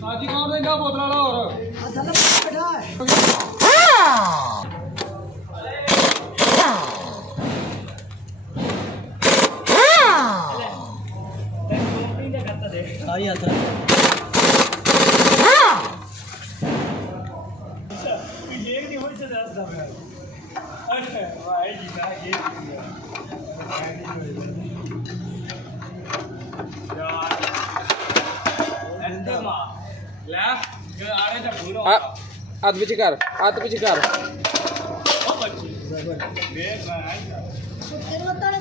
ਸਾਜੀ ਕੌਣ ਦਿੰਦਾ ਬੋਤਲਾਂ ਵਾਲਾ ਹੋਰ ਆਈ ਹੱਥ ਇਹ ਨਹੀਂ ਹੋਈ ਤੇ ਦੱਸਦਾ ਮੈਂ ਅੱਛਾ ਵਾਹ ਜੀ ਦਾ ਇਹ ਯਾਰ ਐਂਦਾ ਲੈ ਜੇ ਆੜੇ ਤਾਂ ਭੂਰੋ ਹੱਥ ਵਿੱਚ ਕਰ ਉਹ ਬੱਚੀ ਵੇਖ ਮੈਂ ਤੇਰੇ ਮੱਤਾਂ ਨੇ